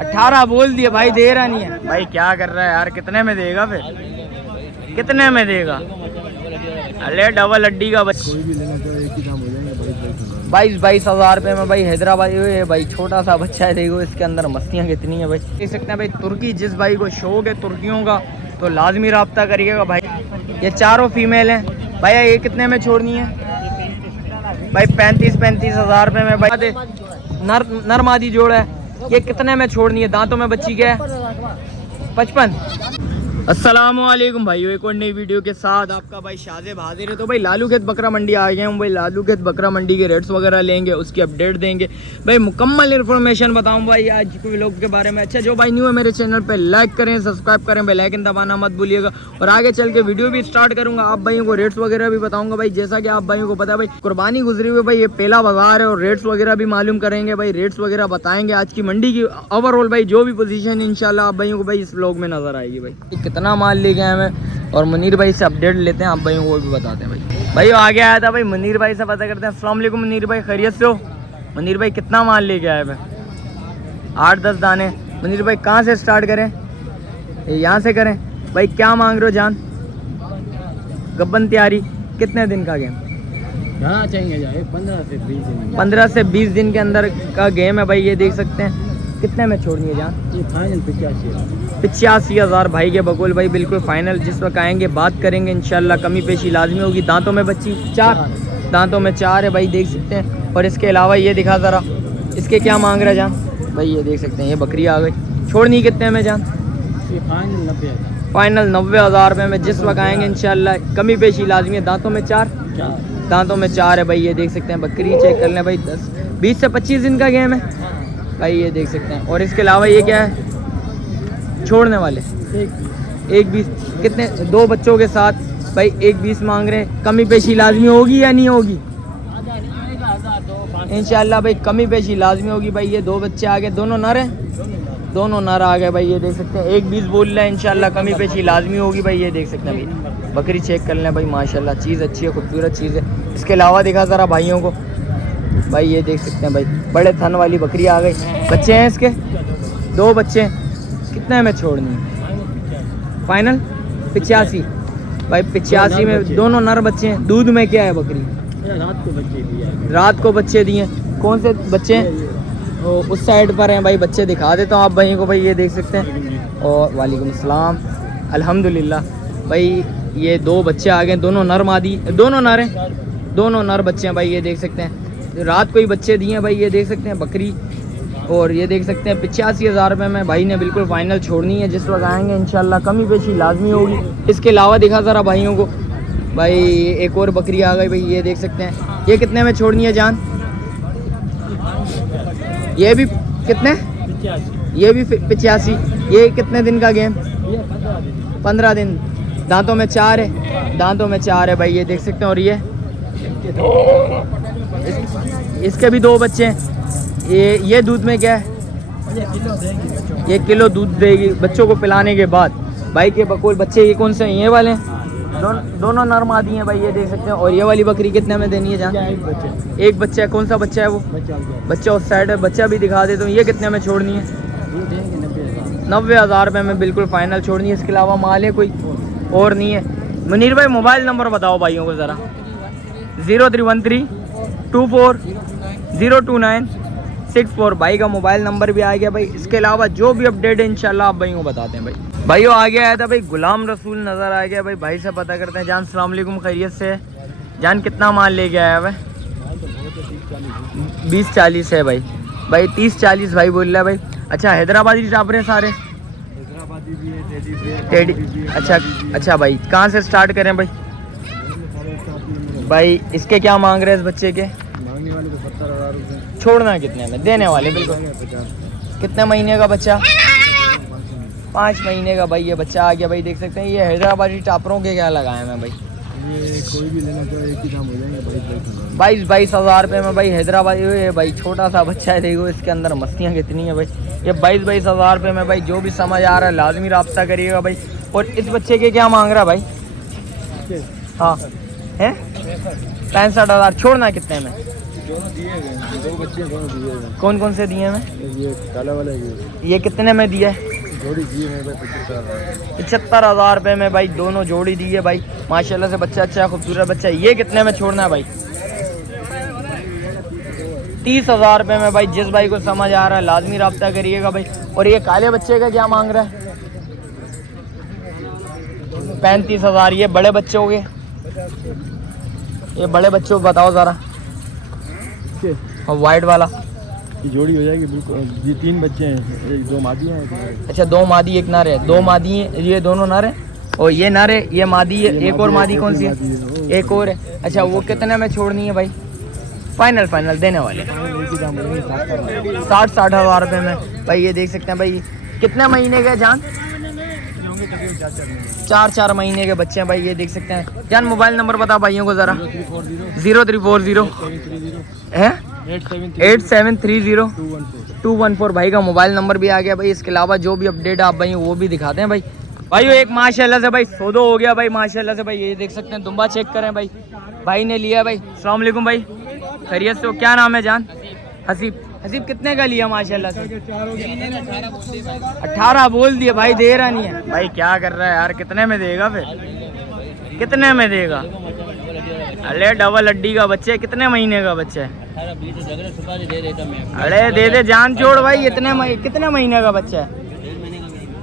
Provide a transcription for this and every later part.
18 बोल दिए भाई, दे रहा नहीं है भाई। क्या कर रहा है यार, कितने में देगा फिर, कितने में देगा? अरे डबल हड्डी का बच्चा, कोई भी लेना तो एक ही दाम हो जाएंगे, 22 हज़ार रुपये में भाई। हैदराबादी है भाई, छोटा सा बच्चा है, देखो इसके अंदर मस्तियाँ कितनी है भाई। देख सकते हैं भाई तुर्की, जिस भाई को शौक है तुर्कियों का तो लाजमी रब्ता करिएगा भाई। ये चारों फीमेल हैं भैया। ये कितने में छोड़नी है भाई? 35 हज़ार रुपये में भाई। नर मादी जोड़ है, ये कितने में छोड़नी है? दांतों में बच्ची क्या है? 55। अस्सलामुअलैकुम भाइयों, एक और नई वीडियो के साथ आपका भाई शाज़ेब हाजिर है। तो भाई लालू खेत बकरा मंडी आ गए हम भाई। लालू खेत बकरा मंडी के रेट्स वगैरह लेंगे, उसकी अपडेट देंगे भाई, मुकम्मल इन्फॉर्मेशन बताऊं भाई आज के व्लॉग के बारे में। अच्छा, जो भाई न्यू है मेरे चैनल पे लाइक करें, सब्सक्राइब करें, बेल आइकन दबाना मत भूलिएगा। और आगे चल के वीडियो भी स्टार्ट करूँगा, आप भाइयों को रेट्स वगैरह भी बताऊँगा भाई। जैसा कि आप भाइयों को पता है भाई, कुर्बानी गुजरी हुई भाई, ये पहला बाजार है और रेट्स वगैरह भी मालूम करेंगे भाई, रेट्स वगैरह बताएंगे आज की मंडी की ओवरऑल भाई, जो भी पोजीशन इंशाल्लाह आप भाइयों को भाई इस व्लॉग में नजर आएगी भाई। कितना माल ले गए हमें और मुनीर भाई से अपडेट लेते हैं, आप भाइयों को भी बताते हैं भाई। भाई आगे आया था भाई, मुनीर भाई से पता करते हैं। अस्सलाम वालेकुम मुनीर भाई, खैरियत से हो? मुनीर भाई कितना माल लेके आए भाई? 8-10 दाने। मुनीर भाई कहाँ से स्टार्ट करें? यहाँ से करें भाई। क्या मांग रहे हो जान? गब्बन तैयारी कितने दिन का गेम? चाहिए 15 से 20 दिन। 15 से 20 दिन के अंदर का गेम है भाई। ये देख सकते हैं, कितने में छोड़नी है जान? ये फाइनल 85 हज़ार भाई के बकुल भाई, बिल्कुल फाइनल। जिस वक्त आएंगे बात करेंगे इंशाल्लाह, कमी पेशी लाजमी होगी। दांतों में बच्ची 4, दांतों में 4 है भाई, देख सकते हैं। और इसके अलावा ये दिखा ज़रा, इसके क्या मांग रहा है जान भाई? ये देख सकते हैं, ये बकरी आ गई। छोड़नी कितने में जान? ये फाइनल 90 हज़ार रुपये में। जिस वक्त आएंगे इंशाल्लाह कमी पेशी लाजमी है। दांतों में 4, दांतों में 4 है भाई। ये देख सकते हैं, बकरी चेक कर लें भाई। 20 से 25 दिन का गेम है भाई, ये देख सकते हैं। और इसके अलावा ये क्या है? छोड़ने वाले 1-20 कितने? 2 बच्चों के साथ भाई 1-20 मांग रहे हैं। कमी पेशी लाजमी होगी या नहीं होगी? इंशाल्लाह भाई कमी पेशी लाजमी होगी भाई। ये 2 बच्चे आ गए, दोनों नर हैं, दोनों नर आ गए भाई। ये देख सकते हैं, 1-20 बोल रहे हैं। इंशाल्लाह कमी पेशी लाजमी होगी भाई। ये देख सकते हैं भाई, बकरी चेक कर लें भाई, माशाल्लाह चीज़ अच्छी है, खूबसूरत चीज़ है। इसके अलावा दिखा ज़रा भाइयों को भाई, ये देख सकते हैं भाई, बड़े थन वाली बकरी आ गई। बच्चे हैं इसके 2 बच्चे हैं। कितने में छोड़नी है? फाइनल 85 भाई। 85 में दोनों नर बच्चे हैं। दूध में क्या है बकरी? रात को बच्चे दिए। कौन से बच्चे हैं? उस साइड पर हैं भाई, बच्चे दिखा देता हूँ आप भाई को भाई। ये देख सकते हैं। और वालेकुम अस्सलाम, अल्हम्दुलिल्लाह भाई। ये 2 बच्चे आ गए, दोनों नर मादी, दोनों नर हैं, दोनों नर बच्चे हैं भाई। ये देख सकते हैं, रात को ही बच्चे दिए हैं भाई। ये देख सकते हैं बकरी। और ये देख सकते हैं 85 हज़ार रुपये में भाई ने बिल्कुल फाइनल छोड़नी है। जिस वक्त आएंगे इंशाल्लाह कमी पेशी लाजमी होगी। इसके अलावा दिखा ज़रा भाइयों को भाई, एक और बकरी आ गई भाई। ये देख सकते हैं, ये कितने में छोड़नी है जान? ये भी कितने? 85। ये भी 85। ये कितने दिन का गेम? 15 दिन। दांतों में 4 है, दांतों में 4 है भाई। ये देख सकते हैं। और इसके भी 2 बच्चे हैं। ये दूध में क्या है? ये किलो दूध देगी बच्चों को पिलाने के बाद भाई के बकुल बच्चे। ये कौन से हैं? ये वाले दोनों नर मादी हैं भाई, ये देख सकते हैं। और ये वाली बकरी कितने में देनी है जान? एक बच्चा है। कौन सा बच्चा है वो? बच्चा उस साइड है, बच्चा भी दिखा देता हूँ। ये कितने में छोड़नी है? 90 हज़ार रुपये में बिल्कुल फाइनल छोड़नी है। इसके अलावा माल है कोई और नहीं है? मुनीर भाई मोबाइल नंबर बताओ भाइयों को ज़रा। 0313 24 02964 भाई का मोबाइल नंबर भी आ गया भाई। इसके अलावा जो भी अपडेट है इंशाल्लाह आप भाइयों को बताते हैं भाई। भाइयों आगे आया था भाई, गुलाम रसूल नज़र आ गया भाई। भाई से पता करते हैं। जान अस्सलाम वालेकुम, खैरियत से है जान? कितना माल लेके आया भाई? 20-40 है भाई। भाई 30-40 भाई बोल रहा है भाई। अच्छा, हैदराबादी टापरे सारे? हैदराबादी भी है, टेडी। अच्छा भाई, कहाँ से स्टार्ट करें भाई? भाई इसके क्या मांग रहे हैं इस बच्चे के? मांगने वाले को 70,000 रुपये। छोड़ना कितने में? देने वाले बिल्कुल। 50। कितने महीने का बच्चा? 5 महीने का भाई ये बच्चा आ गया भाई। देख सकते हैं, ये हैदराबादी टापरों के क्या लगाए हैं भाई। ये कोई भी लेना तो एक ही दाम हो जाएंगे, 22 हज़ार रुपये में भाई। हैदराबादी है भाई, छोटा सा बच्चा है, देखो इसके अंदर मस्तियाँ कितनी है भाई। ये 22 हज़ार रुपये में भाई। जो भी समझ आ रहा है लाजमी रब्ता करिएगा भाई। और इस बच्चे के क्या मांग रहा है भाई? हाँ है 65 हज़ार। छोड़ना कितने में? दोनों दिए गए, 2 बच्चे दोनों दिए गए। कौन कौन से दिए हैं? ये काला वाला ये कितने में दिया है? जोड़ी दिए हैं भाई 75,000। 75,000 रुपये में भाई दोनों जोड़ी दी है भाई। माशाल्लाह से बच्चा अच्छा है, खूबसूरत बच्चा है। ये कितने में छोड़ना है भाई? 30,000 रुपये में भाई। जिस भाई को समझ आ रहा है लाजमी रब्ता करिएगा भाई। और ये काले बच्चे का क्या मांग रहा है? 35,000। ये बड़े बच्चे हो गए, ये बड़े बच्चों को बताओ ज़रा। और वाइट वाला ये जोड़ी हो जाएगी बिल्कुल। ये 3 बच्चे हैं, 2 मादी हैं। अच्छा 2 मादी 1 नर है। 2 मादी हैं, ये दोनों नर हैं और ये नर है, ये मादी है। एक और मादी कौन सी है? एक और है। अच्छा वो कितने में छोड़नी है भाई? फाइनल देने वाले 60,000 रुपये में भाई। ये देख सकते हैं भाई। कितने महीने के जान? 4 महीने के बच्चे हैं भाई। ये देख सकते हैं जान। मोबाइल नंबर बता भाइयों को ज़रा। 0340 है 8730 भाई का मोबाइल नंबर भी आ गया भाई। इसके अलावा जो भी अपडेट आप भाई वो भी दिखाते हैं भाई। भाई एक माशाल्लाह से भाई सौदा हो गया भाई माशाल्लाह से भाई। ये देख सकते हैं, दुम्बा चेक करें भाई। भाई ने लिया भाई। अस्सलाम वालेकुम भाई, खैरियत से हो? क्या नाम है जान? हसीब। हसीब कितने का लिया माशाल्लाह से? 18 बोल दिए भाई, दे रहा नहीं है भाई। क्या कर रहा है यार? कितने में देगा फिर? कितने में देगा? अरे डबल हड्डी का बच्चा है। कितने महीने का बच्चा है? अरे दे दे जान छोड़ भाई। कितने महीने का बच्चा है?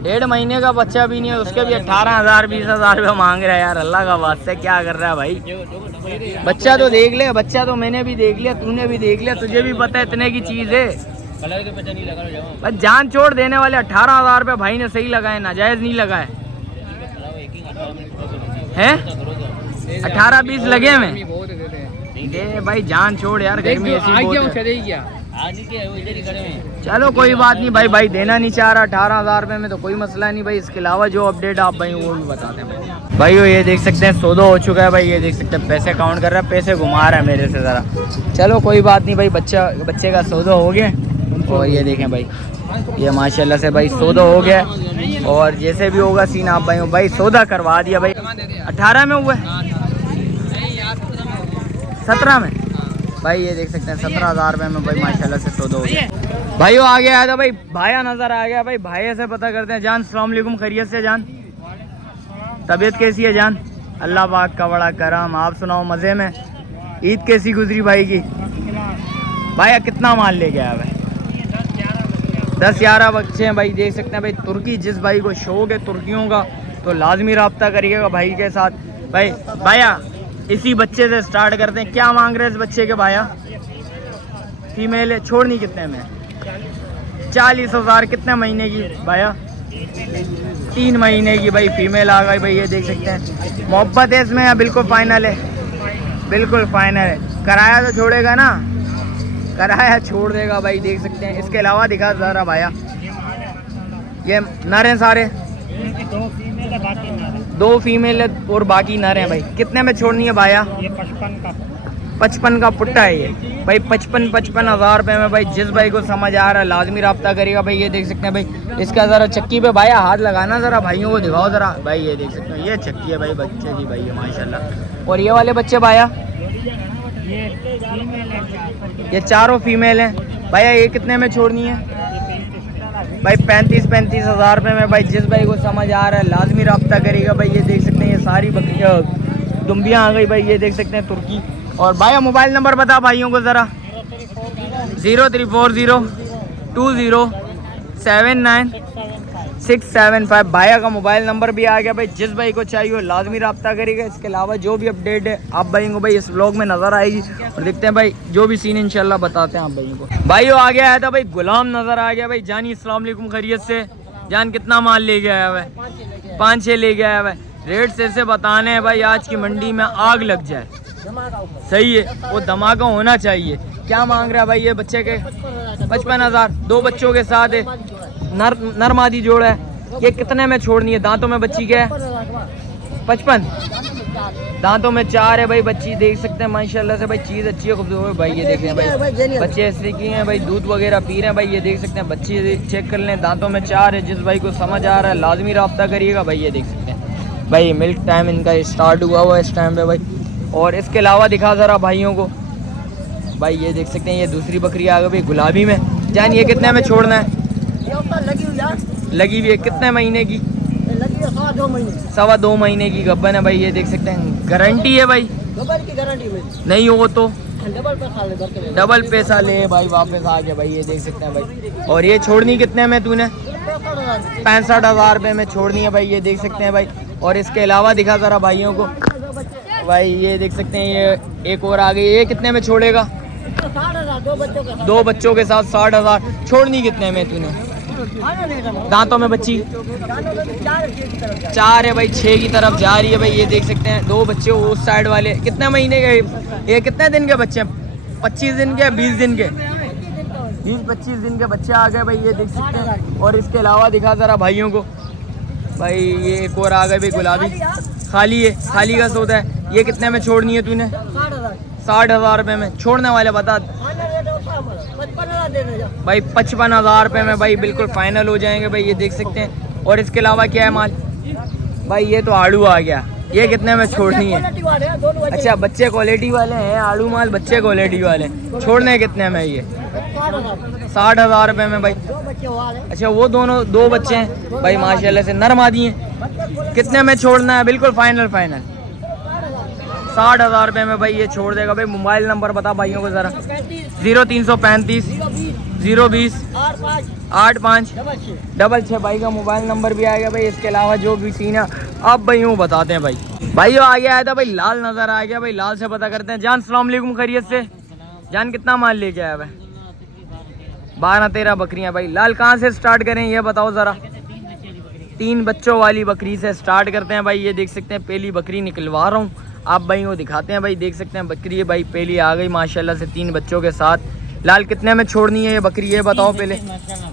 1.5 महीने का बच्चा भी नहीं है, उसके भी 18,000 20,000 रुपये मांग रहा है यार। अल्लाह का वास्ते क्या कर रहा है भाई? बच्चा तो देख ले, बच्चा तो मैंने भी देख लिया, तूने भी देख लिया, तुझे भी पता है इतने की चीज़ है। बस जान छोड़ देने वाले 18,000 रुपये भाई ने सही लगाए, नाजायज़ नहीं लगाए हैं। 18-20 लगे में दे भाई, जान छोड़ यार। गर्मी ऐसी बहुत है। चलो कोई बात नहीं भाई। भाई देना नहीं चाह रहा 18,000 रुपये में तो कोई मसला नहीं भाई। इसके अलावा जो अपडेट आप भाई वो भी बताते हैं भाई। ये देख सकते हैं सौदा हो चुका है भाई। ये देख सकते हैं पैसे काउंट कर रहा है, पैसे घुमा रहा है मेरे से ज़रा। चलो कोई बात नहीं भाई। बच्चे का सौदा हो गया। और ये देखें भाई, ये माशाल्लाह से भाई सौदा हो गया। और जैसे भी होगा सीन आप भाई सौदा करवा दिया भाई। 18 में हुआ है, 17 में भाई। ये देख सकते हैं 17,000 रुपये में भाई माशाल्लाह से सौदा हो गया भाई। वो आगे आया था भाई, भाया नज़र आ गया भाई। भाई से पता करते हैं। जान अस्सलाम वालेकुम, खैरियत से जान? तबीयत कैसी है जान? अल्लाह पाक का बड़ा करम। आप सुनाओ मज़े में? ईद कैसी गुजरी भाई की? भाई कितना माल ले गया भाई? 10-11 बच्चे हैं भाई। देख सकते हैं भाई तुर्की। जिस भाई को शौक है तुर्कियों का तो लाजमी रब्ता करिएगा भाई के साथ भाई। भाया इसी बच्चे से स्टार्ट करते हैं। क्या मांग रहे हैं इस बच्चे के भाया? फीमेल है, छोड़नी कितने में? 40,000। कितने महीने की भाया? 3 महीने की भाई फीमेल आ गई भाई। ये देख सकते हैं। मोहब्बत है इसमें या बिल्कुल फाइनल है? बिल्कुल फाइनल है। किराया तो छोड़ेगा ना? किराया छोड़ देगा भाई। देख सकते हैं। इसके अलावा दिखा ज़रा भाया। ये नर हैं सारे? 2 फीमेल है और बाकी नर हैं भाई। कितने में छोड़नी है भाया? ये 55 का पुट्टा है ये भाई। 55,000 रुपये में भाई। जिस भाई को समझ आ रहा है लाजमी रब्ता करेगा भाई। ये देख सकते हैं भाई। इसका ज़रा चक्की पे भाया हाथ लगाना, ज़रा भाइयों को दिखाओ ज़रा भाई। ये देख सकते हैं, ये चक्की है भाई बच्चे की भाई, ये माशाल्लाह। और ये वाले बच्चे भाया? ये 4 फीमेल हैं भैया। ये कितने में छोड़नी है भाई? 35,000 रुपये में भाई। जिस भाई को समझ आ रहा है लाजमी रब्ता करेगा भाई। ये देख सकते हैं, ये सारी दुम्बियाँ आ गई भाई। ये देख सकते हैं तुर्की। और भाई मोबाइल नंबर बता भाइयों को ज़रा। 0340 2079 भाइया का मोबाइल नंबर भी आ गया भाई। जिस भाई को चाहिए वो लाजमी रब्ता करेगा। इसके अलावा जो भी अपडेट है आप भाई को भाई इस व्लॉग में नज़र आएगी। और देखते हैं भाई जो भी सीन इंशाल्लाह बताते हैं आप भाई को। भाई वो आ गया है था भाई, गुलाम नज़र आ गया भाई। जानी अस्सलाम वालेकुम, खैरियत से? जान कितना माल ले गया है भाई? 5-6 ले गया है भाई। रेट से ऐसे बताने हैं भाई आज की मंडी में आग लग जाए। सही है, वो धमाका होना चाहिए। क्या मांग रहा है भाई ये बच्चे के? 55,000। 2 बच्चों के साथ है, नर मादी जोड़ है। ये कितने में छोड़नी है? दांतों में बच्ची क्या है? 55। दांतों में 4 है भाई बच्ची। देख सकते हैं माशाल्लाह से भाई चीज़ अच्छी है, खूबसूरत भाई। ये देख रहे हैं भाई बच्चे ऐसे किए हैं भाई, दूध वगैरह पी रहे हैं भाई। ये देख सकते हैं बच्ची चेक कर लें। दांतों में 4 है। जिस भाई को समझ आ रहा है लाजमी रब्ता करिएगा भाई। ये देख सकते हैं भाई मिल्क टाइम इनका स्टार्ट हुआ है इस टाइम पे भाई। और इसके अलावा दिखा ज़रा भाइयों को। भाई ये देख सकते हैं, ये दूसरी बकरी आ गई भाई गुलाबी में। जान ये कितने में छोड़ना है? लगी हुई यार, लगी हुई है, कितने महीने की? लगी है 2.5 महीने। 2.25 महीने की गब्बन है भाई। ये देख सकते हैं, गारंटी है भाई? गब्बर की गारंटी मेरी। नहीं हो तो डबल पैसा ले, डबल पैसा ले भाई, वापस आ गया भाई। ये देख सकते हैं भाई। और ये छोड़नी कितने में तूने? 65,000 रुपये में छोड़नी है भाई। ये देख सकते हैं भाई। और इसके अलावा दिखा ज़रा भाइयों को भाई, ये देख सकते हैं, ये एक और आ गई। ये कितने में छोड़ेगा? 60,000 2 बच्चों के साथ 60,000। छोड़नी कितने में तूने? दांतों में बच्ची 4 है भाई, 6 की तरफ जा रही है भाई। ये देख सकते हैं 2 बच्चे उस साइड वाले। कितने महीने के, ये कितने दिन के बच्चे हैं? 25 दिन के, 20 दिन के? 20-25 दिन के बच्चे आ गए भाई। ये देख सकते हैं। और इसके अलावा दिखा ज़रा भाइयों को भाई, ये एक और आ गए भाई गुलाबी। खाली है, खाली का सौदा है। ये कितने में छोड़नी है तूने? 60,000 रुपये में। छोड़ने वाले बता भाई 55,000 रुपये में भाई, बिल्कुल फाइनल हो जाएंगे भाई। ये देख सकते हैं। और इसके अलावा क्या है माल भाई? ये तो आड़ू आ गया। ये कितने में छोड़नी है? अच्छा, बच्चे क्वालिटी वाले हैं, आड़ू माल बच्चे क्वालिटी वाले। छोड़ने कितने में? ये 60,000 रुपये में भाई। अच्छा, वो दोनों 2 बच्चे हैं भाई माशाल्लाह से, नर मादी हैं। कितने में छोड़ना है? बिल्कुल फाइनल 60,000 रुपये में भाई ये छोड़ देगा भाई। मोबाइल नंबर बता भाइयों को ज़रा। 0335 020 85 66 भाई का मोबाइल नंबर भी आएगा भाई। इसके अलावा जो भी सीन है आप भाइयों को बताते हैं भाई। भाइयों आगे आया था भाई, लाल नज़र आ गया भाई। लाल से पता करते हैं। जान सलाम अलैकुम, खैरियत से? जान कितना माल लेके आया भाई? 12-13 बकरियां भाई। लाल कहाँ से स्टार्ट करें ये बताओ ज़रा? 3 बच्चों वाली बकरी से स्टार्ट करते हैं भाई। ये देख सकते हैं, पहली बकरी निकलवा रहा हूँ, आप भाई को दिखाते हैं भाई। देख सकते हैं बकरी भाई पहली आ गई माशाल्लाह से 3 बच्चों के साथ। लाल कितने में छोड़नी है ये बकरी, ये बताओ पहले?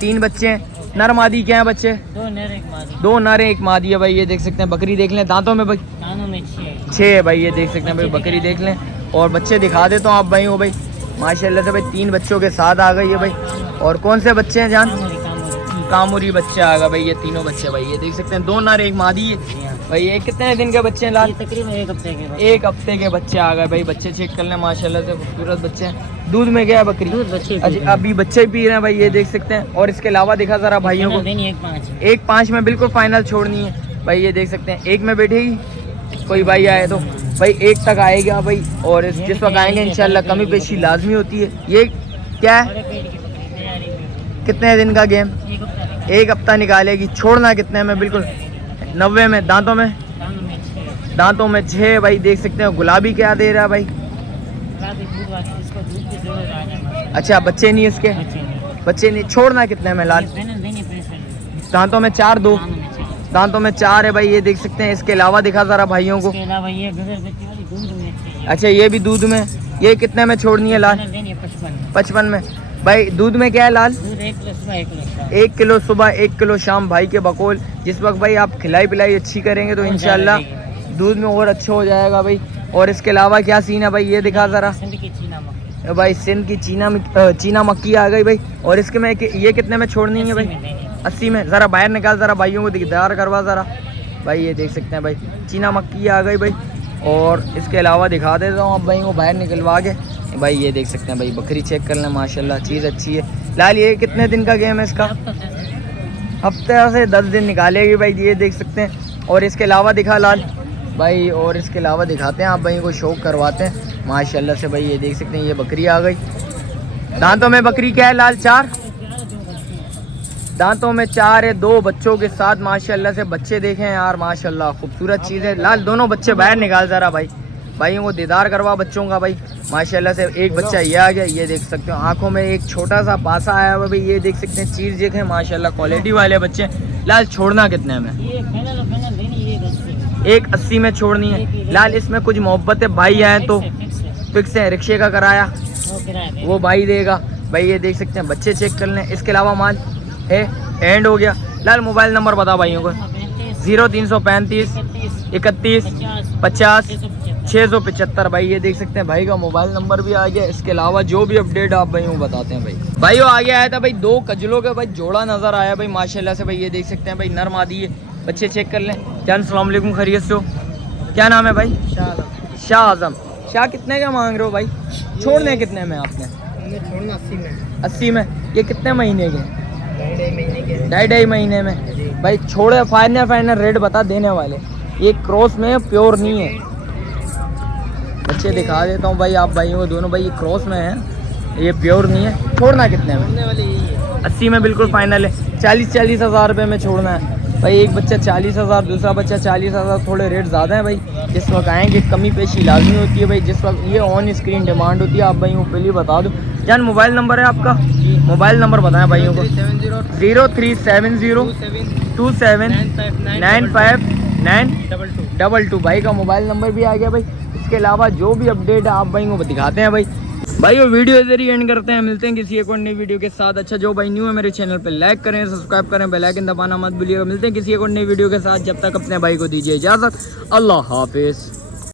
3 बच्चे हैं। नर मादी क्या है बच्चे? 2 नर एक मादी है भाई। ये देख सकते हैं बकरी देख लें, दांतों में भाई 6 है भाई। ये देख सकते हैं भाई, बकरी देख लें। और बच्चे दिखा देता हूँ आप भाई को भाई। माशाल्लाह से भाई 3 बच्चों के साथ आ गई है भाई। और कौन से बच्चे हैं जान? कामुरी बच्चे आ गए भाई। ये तीनों बच्चे भाई, ये देख सकते हैं 2 नर एक मादी है भाई। ये कितने दिन के बच्चे हैं लाल? तकरीबन 1 हफ्ते के। 1 हफ्ते के बच्चे आ गए भाई। बच्चे चेक कर लें माशाल्लाह से, खूबसूरत बच्चे हैं। दूध में क्या है बकरी? अच्छा, अभी बच्चे पी रहे हैं भाई। ये देख सकते हैं। और इसके अलावा दिखा ज़रा भाइयों को। 1.5 में बिल्कुल फाइनल छोड़नी है भाई। ये देख सकते हैं 1 में बैठेगी। कोई भाई आए तो भाई 1 तक आएगा भाई। और जिस वक्त आएंगे इंशाल्लाह कमी पेशी लाजमी होती है। ये क्या है? कितने दिन का गेम? 1 हफ्ता निकालेगी। छोड़ना कितने में? बिल्कुल 90 में। दांतों में? दांतों में 6 भाई। देख सकते हैं गुलाबी क्या दे रहा है भाई? अच्छा, बच्चे नहीं इसके? बच्चे नहीं। छोड़ना कितने में लाल? दांतों में 4 2 दांतों में 4 है भाई। ये देख सकते हैं। इसके अलावा दिखा ज़रा भाइयों को। अच्छा, ये भी दूध में। ये कितने में छोड़नी है लाल? 55 में भाई। दूध में क्या है लाल? 1 किलो सुबह 1 किलो शाम भाई के बकौल। जिस वक्त भाई आप खिलाई पिलाई अच्छी करेंगे तो इंशाल्लाह दूध में और अच्छा हो जाएगा भाई। और इसके अलावा क्या सीन है भाई? ये दिखा ज़रा भाई। सिंध की चीना मक्की आ गई भाई। और इसके में ये कितने में छोड़नी है भाई? 80 में। ज़रा बाहर निकाल, ज़रा भाइयों को दिकदार करवा ज़रा भाई। ये देख सकते हैं भाई, चीना मक्की आ गई भाई। और इसके अलावा दिखा देता हूँ आप भाई को बाहर निकलवा के भाई। ये देख सकते हैं भाई, बकरी चेक कर लें माशाल्लाह, चीज़ अच्छी है। लाल ये कितने दिन का गेम है इसका? हफ्ते से 10 दिन निकालेगी भाई। ये देख सकते हैं। और इसके अलावा दिखा लाल भाई। और इसके अलावा दिखाते हैं आप भाई को, शौक करवाते हैं माशाल्लाह से भाई। ये देख सकते हैं, ये बकरी आ गई। दांतों में बकरी क्या है लाल? 4 दांतों में 4 है। 2 बच्चों के साथ माशाल्लाह से। बच्चे देखें यार माशाल्लाह, खूबसूरत चीज़ है। लाल दोनों बच्चे बाहर निकाल ज़रा भाई, भाइयों को दीदार करवा बच्चों का भाई माशाल्लाह से। एक बच्चा ये आ गया, ये देख सकते हो। आंखों में एक छोटा सा पासा आया हुआ भाई। ये देख सकते हैं, चीज़ देखें माशाल्लाह, क्वालिटी वाले बच्चे। लाल छोड़ना कितने में? 1.80 में छोड़नी है लाल। इसमें कुछ मोहब्बत भाई आए तो फिक्स है। रिक्शे का किराया वो भाई देगा भाई। ये देख सकते हैं, बच्चे चेक कर लें। इसके अलावा माल है एंड हो गया। लाल मोबाइल नंबर बता भाइयों को। 0335 31 50 675 भाई। ये देख सकते हैं भाई का मोबाइल नंबर भी आ गया। इसके अलावा जो भी अपडेट आप भाइयों को बताते हैं भाई वो आगे आया था भाई। 2 कजलों का भाई जोड़ा नज़र आया भाई माशाल्लाह से भाई। ये देख सकते हैं भाई, नर मादी है। बच्चे चेक कर लें। जान सलाम अलैकुम, खैरियत से हो? क्या नाम है भाई? शाह आज़म। शाह कितने का मांग रहे हो भाई? छोड़ने कितने में आपने? छोड़ना 80 में। 80 में। ये कितने महीने के? 2.5 महीने के। 2.5 महीने में भाई छोड़े। फाइनल रेट बता देने वाले। ये क्रॉस में प्योर नहीं है। बच्चे दिखा देता हूँ भाई आप भाइयों को, दोनों भाई ये क्रॉस में है, ये प्योर नहीं है। छोड़ना कितने में? छोड़ने वाले यही है 80 में बिल्कुल फाइनल है। 40 हज़ार रुपये में छोड़ना है भाई। एक बच्चा 40 हज़ार, दूसरा बच्चा 40 हज़ार, थोड़े रेट ज़्यादा है भाई। जिस वक्त आएंगे कमी पेशी लाजमी होती है भाई। जिस वक्त ये ऑन स्क्रीन डिमांड होती है, आप भाइयों को पहले बता दो। जान मोबाइल नंबर है आपका? मोबाइल नंबर बताएं भाइयों को। 037027095922 भाई का मोबाइल नंबर भी आ गया भाई। इसके अलावा जो भी अपडेट है आप भाइयों को दिखाते हैं भाई। भाई वो वीडियो इधर ही एंड करते हैं। मिलते हैं किसी एक और नई वीडियो के साथ। अच्छा जो भाई न्यू है मेरे चैनल पे लाइक करें, सब्सक्राइब करें, बेल आइकन दबाना मत भूलिएगा। मिलते हैं किसी एक और नई वीडियो के साथ। जब तक अपने भाई को दीजिए इजाज़त। अल्लाह हाफिज़।